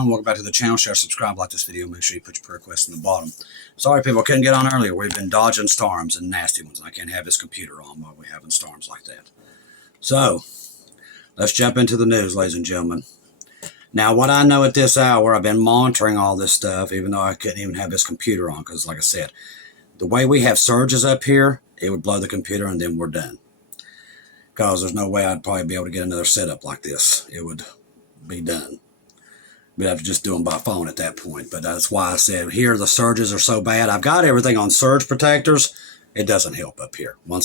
everyone. Welcome back to the channel. Share, subscribe, like this video. Make sure you put your prayer requests in the bottom. Sorry, people, I couldn't get on earlier. We've been dodging storms and nasty ones. I can't have this computer on while we're having storms like that. So, let's jump into the news, ladies and gentlemen. Now, what I know at this hour, I've been monitoring all this stuff, even though I couldn't even have this computer on, because, like I said, the way we have surges up here, it would blow the computer and then we're done. Because there's no way I'd probably be able to get another setup like this. It would be done. We'd have to just do them by phone at that point. But that's why I said here the surges are so bad. I've got everything on surge protectors. It doesn't help up here. When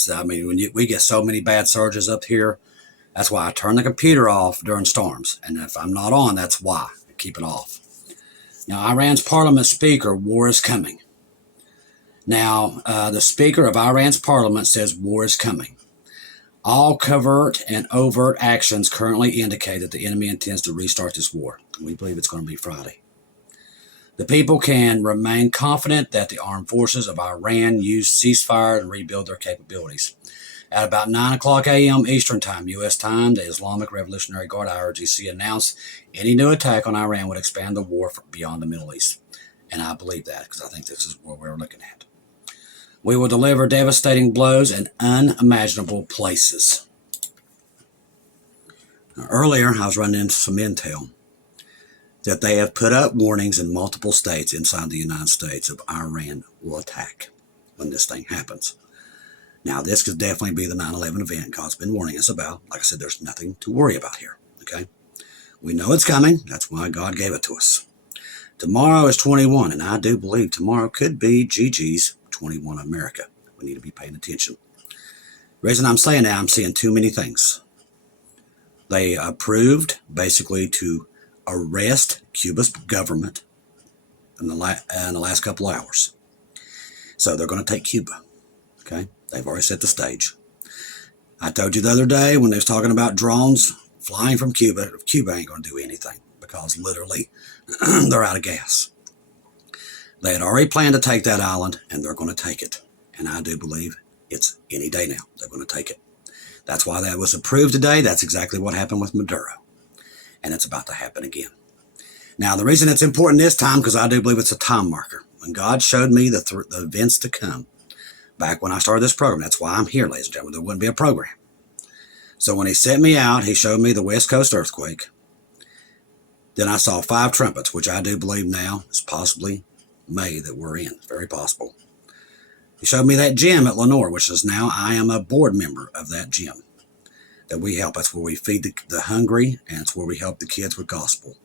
we get so many bad surges up here, that's why I turn the computer off during storms. And if I'm not on, that's why I keep it off. Now, Iran's parliament speaker, war is coming. Now, the speaker of Iran's parliament says war is coming. All covert and overt actions currently indicate that the enemy intends to restart this war. We believe it's going to be Friday. The people can remain confident that the armed forces of Iran use ceasefire and rebuild their capabilities. At about 9 o'clock a.m. Eastern Time, U.S. time, the Islamic Revolutionary Guard IRGC announced any new attack on Iran would expand the war beyond the Middle East. And I believe that because I think this is what we're looking at. We will deliver devastating blows in unimaginable places. Now, earlier, I was running into some intel that they have put up warnings in multiple states inside the United States of Iran will attack when this thing happens. Now, this could definitely be the 9/11 event God's been warning us about. Like I said, there's nothing to worry about here, okay? We know it's coming. That's why God gave it to us. Tomorrow is 21, and I do believe tomorrow could be GG's 21 America. We need to be paying attention. The reason I'm saying that, I'm seeing too many things. They approved, basically, to arrest Cuba's government in the last couple hours. So they're going to take Cuba, okay? They've already set the stage. I told you the other day when they was talking about drones flying from Cuba, Cuba ain't going to do anything because literally they're out of gas. They had already planned to take that island, and they're going to take it. And I do believe it's any day now. They're going to take it. That's why that was approved today. That's exactly what happened with Maduro. And it's about to happen again. Now, the reason it's important this time, because I do believe it's a time marker. When God showed me the events to come, back when I started this program, that's why I'm here, ladies and gentlemen. There wouldn't be a program. So when he sent me out, he showed me the West Coast earthquake. Then I saw 5 trumpets, which I do believe now is possibly May that we're in. It's very possible. He showed me that gym at Lenore, which is now I am a board member of that gym that we help. That's where we feed the hungry, and it's where we help the kids with gospel.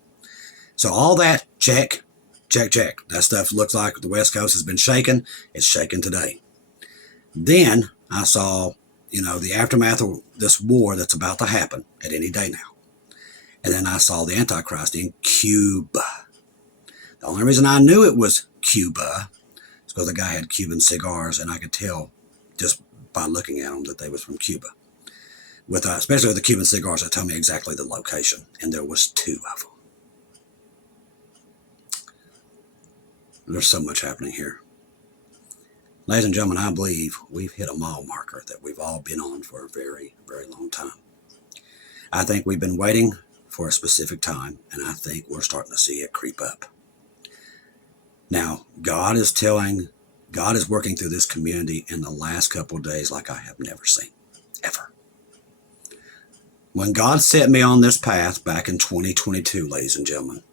So all that, check, check, check. That stuff looks like the West Coast has been shaken. It's shaken today. Then I saw, the aftermath of this war that's about to happen at any day now. And then I saw the Antichrist in Cuba. The only reason I knew it was Cuba is because the guy had Cuban cigars, and I could tell just by looking at them that they was from Cuba. Especially with the Cuban cigars, that told me exactly the location, and there was 2 of them. There's so much happening here. Ladies and gentlemen, I believe we've hit a mile marker that we've all been on for a very, very long time. I think we've been waiting for a specific time, and I think we're starting to see it creep up. Now, God is working through this community in the last couple of days like I have never seen, ever. When God set me on this path back in 2022, ladies and gentlemen,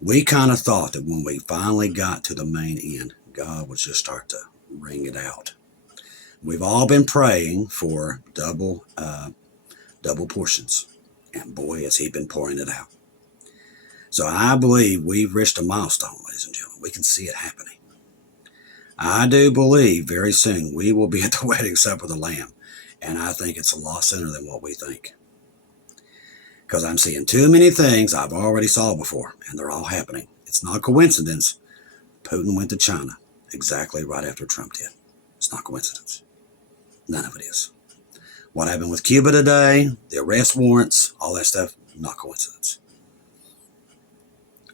we kind of thought that when we finally got to the main end, God would just start to ring it out. We've all been praying for double portions, and boy, has he been pouring it out. So I believe we've reached a milestone, ladies and gentlemen. We can see it happening. I do believe very soon we will be at the wedding supper of the Lamb. And I think it's a lot sooner than what we think. Because I'm seeing too many things I've already saw before, and they're all happening. It's not a coincidence. Putin went to China exactly right after Trump did. It's not a coincidence. None of it is. What happened with Cuba today, the arrest warrants, all that stuff, not coincidence.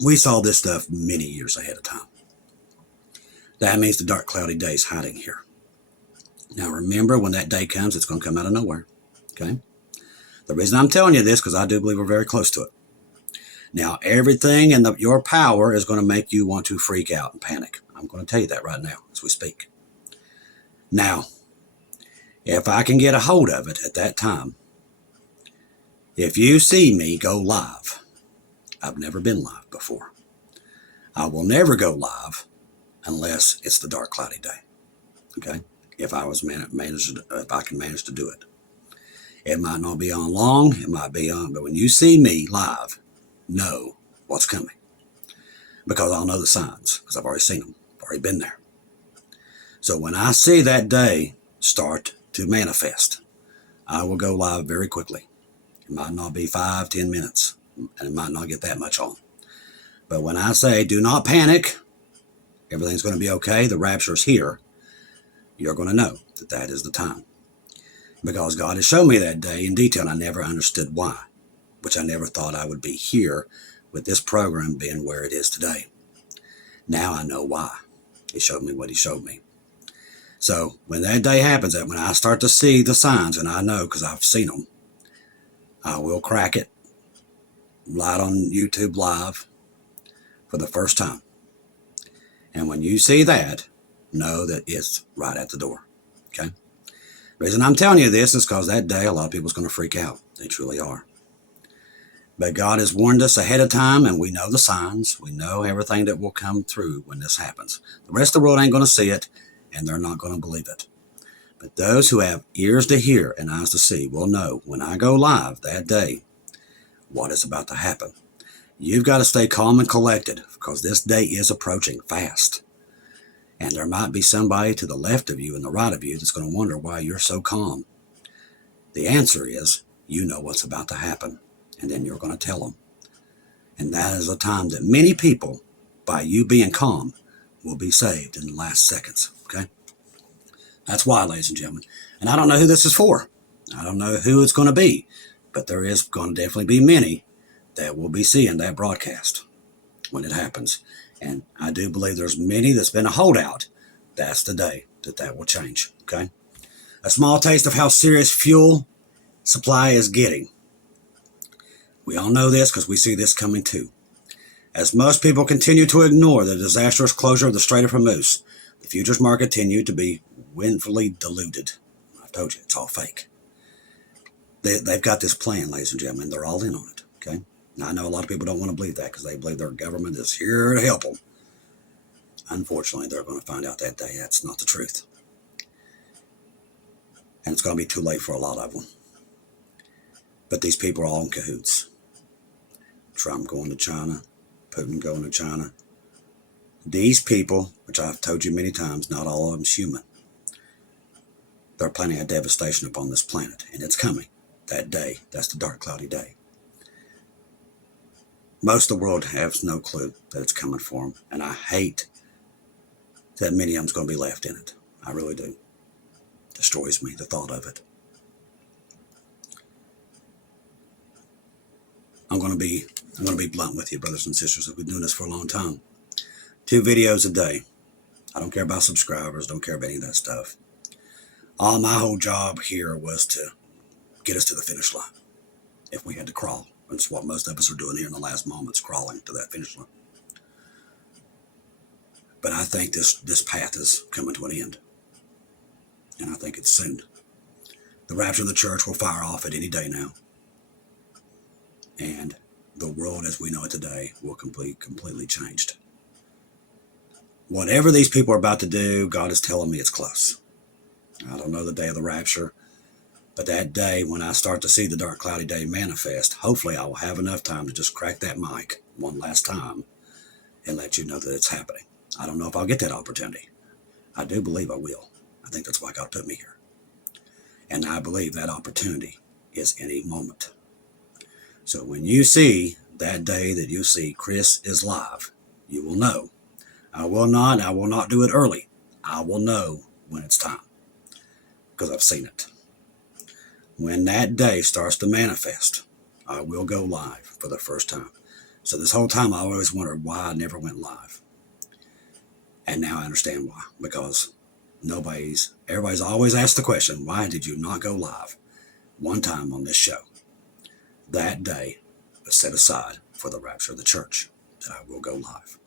We saw this stuff many years ahead of time. That means the dark, cloudy day is hiding here. Now remember, when that day comes, it's going to come out of nowhere. Okay? The reason I'm telling you this, because I do believe we're very close to it. Now, everything in your power is going to make you want to freak out and panic. I'm going to tell you that right now as we speak. Now, if I can get a hold of it at that time, if you see me go live, I've never been live before. I will never go live unless it's the dark, cloudy day. Okay? If I can manage to do it. It might not be on long, it might be on, but when you see me live, know what's coming. Because I'll know the signs, because I've already seen them, I've already been there. So when I see that day start to manifest, I will go live very quickly. It might not be 5-10 minutes, and it might not get that much on. But when I say, do not panic, everything's going to be okay, the rapture's here, you're going to know that that is the time. Because God has shown me that day in detail, and I never understood why, which I never thought I would be here with this program being where it is today. Now I know why. He showed me what he showed me. So when that day happens, when I start to see the signs, and I know because I've seen them, I will crack it live on YouTube Live for the first time. And when you see that, know that it's right at the door. Okay? The reason I'm telling you this is because that day a lot of people's going to freak out. They truly are. But God has warned us ahead of time, and we know the signs. We know everything that will come through when this happens. The rest of the world ain't going to see it, and they're not going to believe it. But those who have ears to hear and eyes to see will know when I go live that day what is about to happen. You've got to stay calm and collected because this day is approaching fast. And there might be somebody to the left of you and the right of you that's going to wonder why you're so calm. The answer is you know what's about to happen, and then you're going to tell them. And that is a time that many people, by you being calm, will be saved in the last seconds. Okay? That's why, ladies and gentlemen. And I don't know who this is for. I don't know who it's going to be. But there is going to definitely be many that will be seeing that broadcast when it happens. And I do believe there's many that's been a holdout. That's the day that will change. Okay? A small taste of how serious fuel supply is getting. We all know this because we see this coming too. As most people continue to ignore the disastrous closure of the Strait of Hormuz, the futures market continue to be willfully diluted. I told you, it's all fake. They've got this plan, ladies and gentlemen. They're all in on it, okay? Now, I know a lot of people don't want to believe that because they believe their government is here to help them. Unfortunately, they're going to find out that day that's not the truth. And it's going to be too late for a lot of them. But these people are all in cahoots. Trump going to China, Putin going to China. These people, which I've told you many times, not all of them's human. They're planning a devastation upon this planet, and it's coming. That day, that's the dark, cloudy day. Most of the world has no clue that it's coming for them, and I hate that many of them's going to be left in it. I really do. Destroys me, the thought of it. I'm going to be blunt with you, brothers and sisters. I've been doing this for a long time. 2 videos a day. I don't care about subscribers. Don't care about any of that stuff. All my whole job here was to get us to the finish line. If we had to crawl. That's what most of us are doing here in the last moments, crawling to that finish line. But I think this path is coming to an end. And I think it's soon. The rapture of the church will fire off at any day now. And the world as we know it today will completely changed. Whatever these people are about to do, God is telling me it's close. I don't know the day of the rapture, but that day when I start to see the dark, cloudy day manifest, hopefully I will have enough time to just crack that mic one last time and let you know that it's happening. I don't know if I'll get that opportunity. I do believe I will. I think that's why God put me here. And I believe that opportunity is any moment. So when you see that day that you see Chris is live, you will know. I will not do it early. I will know when it's time. Because I've seen it. When that day starts to manifest, I will go live for the first time. So this whole time I always wondered why I never went live. And now I understand why. Because everybody's always asked the question, why did you not go live one time on this show? That day was set aside for the rapture of the church, that I will go live.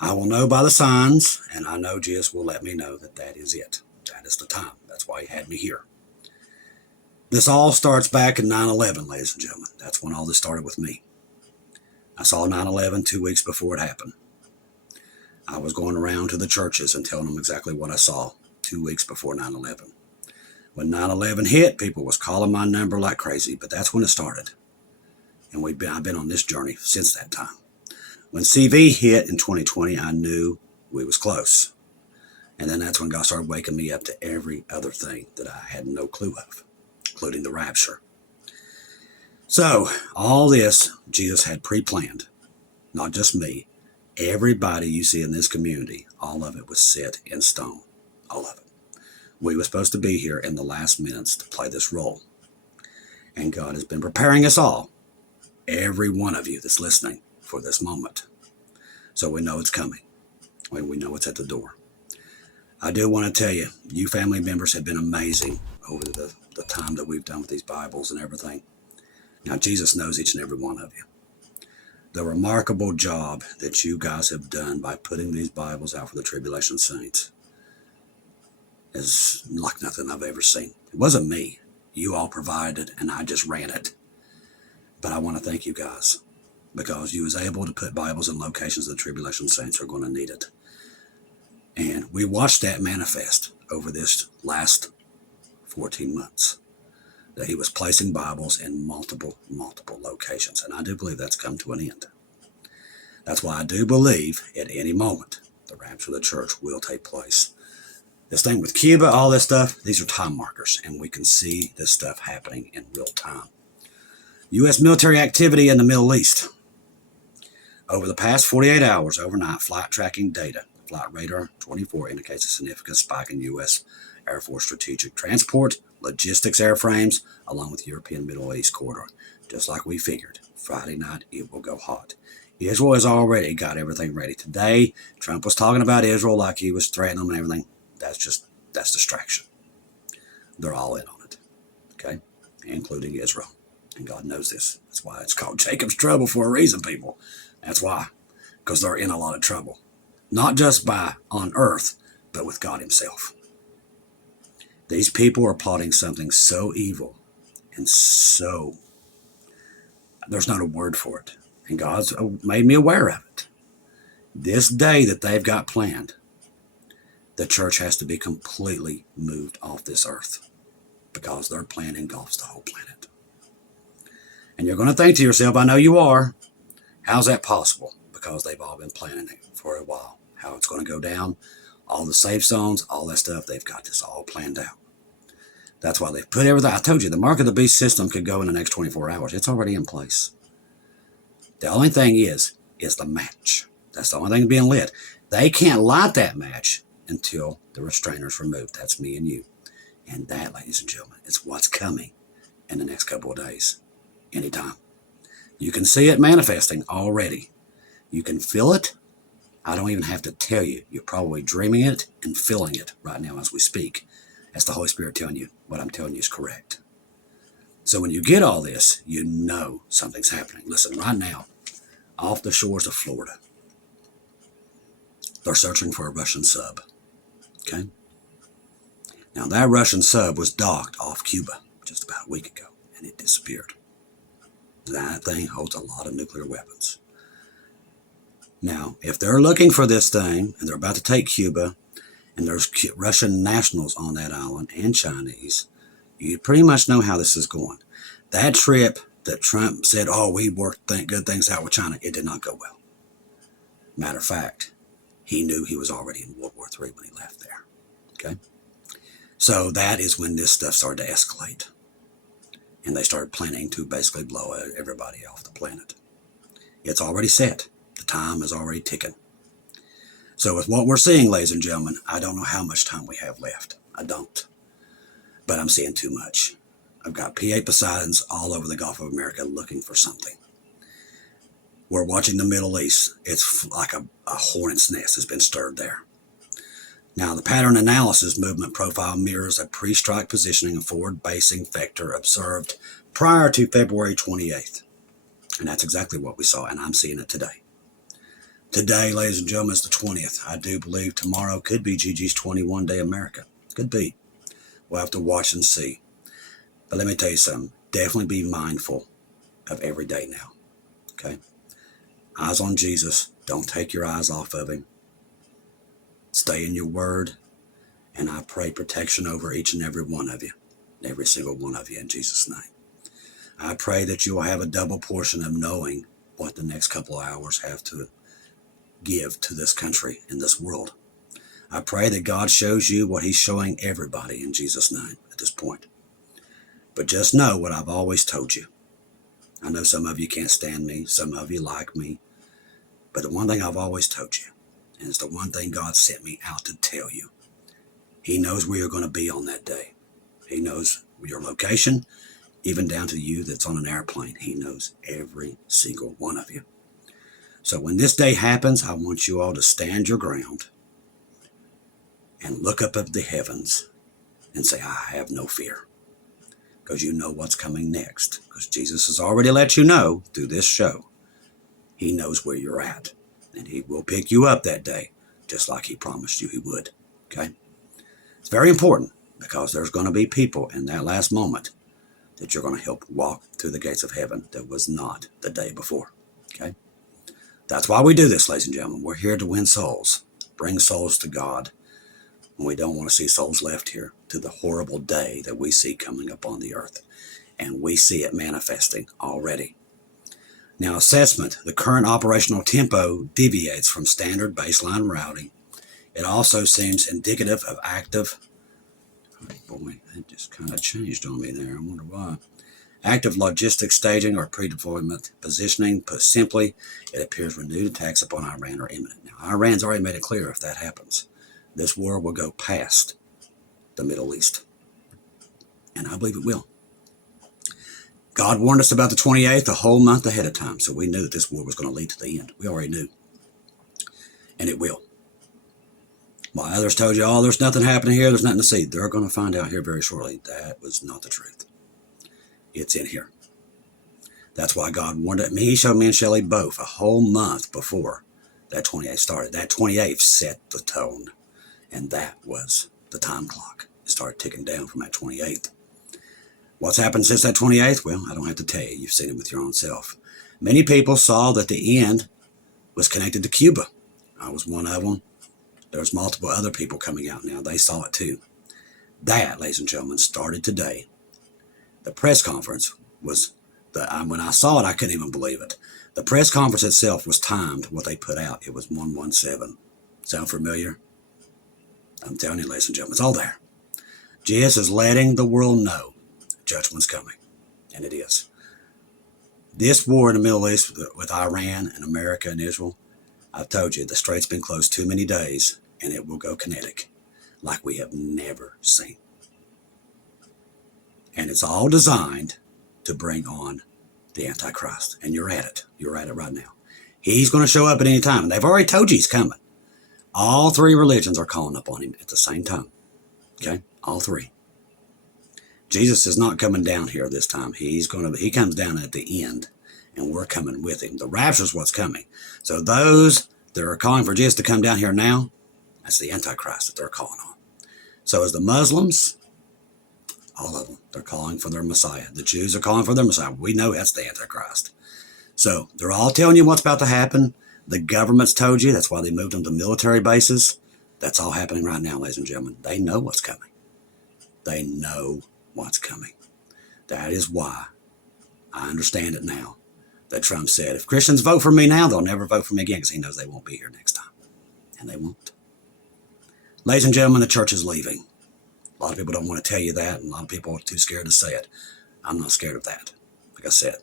I will know by the signs, and I know Jesus will let me know that that is it. That is the time. That's why he had me here. This all starts back in 9/11, ladies and gentlemen. That's when all this started with me. I saw 9/11 2 weeks before it happened. I was going around to the churches and telling them exactly what I saw 2 weeks before 9/11. When 9/11 hit, people was calling my number like crazy, but that's when it started. And I've been on this journey since that time. When CV hit in 2020, I knew we was close. And then that's when God started waking me up to every other thing that I had no clue of, including the rapture. So all this Jesus had pre-planned, not just me. Everybody you see in this community, all of it was set in stone, all of it. We were supposed to be here in the last minutes to play this role. And God has been preparing us all, every one of you that's listening, for this moment. So we know it's coming. We know it's at the door. I do want to tell you, you family members have been amazing over the time that we've done with these Bibles and everything. Now, Jesus knows each and every one of you. The remarkable job that you guys have done by putting these Bibles out for the tribulation saints is like nothing I've ever seen. It wasn't me. You all provided, and I just ran it. But I want to thank you guys, because you was able to put Bibles in locations the tribulation saints are going to need it. And we watched that manifest over this last 14 months, that he was placing Bibles in multiple locations. And I do believe that's come to an end. That's why I do believe at any moment the rapture of the church will take place. This thing with Cuba, all this stuff, these are time markers, and we can see this stuff happening in real time. U.S. military activity in the Middle East. Over the past 48 hours overnight, flight tracking data, Flight Radar 24, indicates a significant spike in U.S. Air Force strategic transport, logistics airframes, along with European Middle East corridor. Just like we figured, Friday night it will go hot. Israel has already got everything ready. Today, Trump was talking about Israel like he was threatening them and everything. That's distraction. They're all in on it, okay? Including Israel. And God knows this. That's why it's called Jacob's trouble for a reason, people. That's why. Because they're in a lot of trouble. Not just on earth, but with God himself. These people are plotting something so evil and so, there's not a word for it. And God's made me aware of it. This day that they've got planned, the church has to be completely moved off this earth, because their plan engulfs the whole planet. And you're going to think to yourself, I know you are, how's that possible? Because they've all been planning it for a while. How it's going to go down, all the safe zones, all that stuff, they've got this all planned out. That's why they've put everything. I told you, the Mark of the Beast system could go in the next 24 hours. It's already in place. The only thing is the match. That's the only thing being lit. They can't light that match until the restrainer's removed. That's me and you. And that, ladies and gentlemen, is what's coming in the next couple of days. Anytime. You can see it manifesting already. You can feel it. I don't even have to tell you. You're probably dreaming it and feeling it right now as we speak. That's the Holy Spirit telling you what I'm telling you is correct. So when you get all this, you know something's happening. Listen, right now, off the shores of Florida, they're searching for a Russian sub. Okay? Now, that Russian sub was docked off Cuba just about a week ago, and it disappeared. That thing holds a lot of nuclear weapons. Now, if they're looking for this thing, and they're about to take Cuba, and there's Russian nationals on that island, and Chinese, you pretty much know how this is going. That trip that Trump said, oh, we worked good things out with China, it did not go well. Matter of fact, he knew he was already in World War III when he left there. Okay? So that is when this stuff started to escalate. And they started planning to basically blow everybody off the planet. It's already set. The time is already ticking. So with what we're seeing, ladies and gentlemen, I don't know how much time we have left. I don't. But I'm seeing too much. I've got P.A. Poseidons all over the Gulf of America looking for something. We're watching the Middle East. It's like a hornet's nest has been stirred there. Now, the pattern analysis movement profile mirrors a pre-strike positioning and forward basing vector observed prior to February 28th. And that's exactly what we saw, and I'm seeing it today. Today, ladies and gentlemen, is the 20th. I do believe tomorrow could be Gigi's 21-day America. Could be. We'll have to watch and see. But let me tell you something. Definitely be mindful of every day now. Okay? Eyes on Jesus. Don't take your eyes off of him. Stay in your word. And I pray protection over each and every one of you. Every single one of you in Jesus' name. I pray that you will have a double portion of knowing what the next couple of hours have to give to this country and this world. I pray that God shows you what he's showing everybody in Jesus' name at this point. But just know what I've always told you. I know some of you can't stand me. Some of you like me. But the one thing I've always told you, and it's the one thing God sent me out to tell you, he knows where you're going to be on that day. He knows your location, even down to you that's on an airplane. He knows every single one of you. So when this day happens, I want you all to stand your ground and look up at the heavens and say, I have no fear. Because you know what's coming next. Because Jesus has already let you know through this show. He knows where you're at. And he will pick you up that day, just like he promised you he would. Okay? It's very important, because there's going to be people in that last moment that you're going to help walk through the gates of heaven that was not the day before. Okay? That's why we do this, ladies and gentlemen. We're here to win souls, bring souls to God. And we don't want to see souls left here to the horrible day that we see coming up on the earth. And we see it manifesting already. Now, assessment. The current operational tempo deviates from standard baseline routing. It also seems indicative of active... Oh boy, it just kind of changed on me there. I wonder why. Active logistics staging or pre-deployment positioning. Put simply, it appears renewed attacks upon Iran are imminent. Now, Iran's already made it clear if that happens, this war will go past the Middle East. And I believe it will. God warned us about the 28th a whole month ahead of time, so we knew that this war was going to lead to the end. We already knew. And it will. While others told you, oh, there's nothing happening here, there's nothing to see, they're going to find out here very shortly that was not the truth. It's in here. That's why God warned it. He showed me and Shelley both a whole month before that 28th started. That 28th set the tone, and that was the time clock. It started ticking down from that 28th. What's happened since that 28th? Well, I don't have to tell you. You've seen it with your own self. Many people saw that the end was connected to Cuba. I was one of them. There's multiple other people coming out now. They saw it too. That, ladies and gentlemen, started today. The press conference was, when I saw it, I couldn't even believe it. The press conference itself was timed, what they put out. It was 117. Sound familiar? I'm telling you, ladies and gentlemen, it's all there. Jesus is letting the world know judgment's coming, and it is. This war in the Middle East with Iran and America and Israel, I've told you, the strait's been closed too many days, and it will go kinetic like we have never seen. And it's all designed to bring on the Antichrist. And you're at it. You're at it right now. He's going to show up at any time. And they've already told you he's coming. All three religions are calling up on him at the same time. Okay? All three. Jesus is not coming down here this time. He comes down at the end, and we're coming with him. The rapture is what's coming. So those that are calling for Jesus to come down here now, that's the Antichrist that they're calling on. So as the Muslims, all of them, they're calling for their Messiah. The Jews are calling for their Messiah. We know that's the Antichrist. So they're all telling you what's about to happen. The government's told you. That's why they moved them to military bases. That's all happening right now, ladies and gentlemen. They know what's coming. They know what's coming. That is why I understand it now that Trump said, if Christians vote for me now, they'll never vote for me again, because he knows they won't be here next time. And they won't. Ladies and gentlemen, the church is leaving. A lot of people don't want to tell you that, and a lot of people are too scared to say it. I'm not scared of that. Like I said,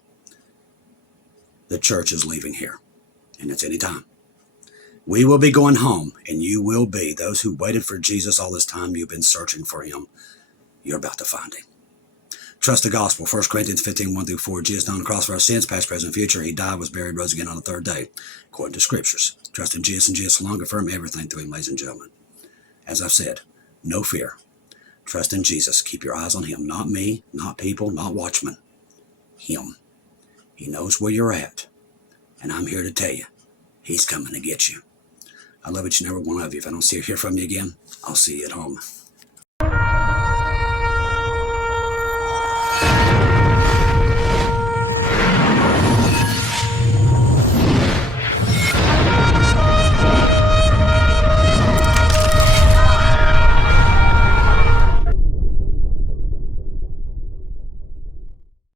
the church is leaving here, and it's any time. We will be going home, and you will be. Those who waited for Jesus all this time, you've been searching for him. You're about to find him. Trust the gospel. 1 Corinthians 15, 1-4. Jesus died on the cross for our sins, past, present, future. He died, was buried, rose again on the third day, according to scriptures. Trust in Jesus and Jesus alone. Confirm everything through him, ladies and gentlemen. As I've said, no fear. Trust in Jesus. Keep your eyes on him. Not me, not people, not watchmen. Him. He knows where you're at. And I'm here to tell you, he's coming to get you. I love each and every one of you. If I don't hear from you again, I'll see you at home.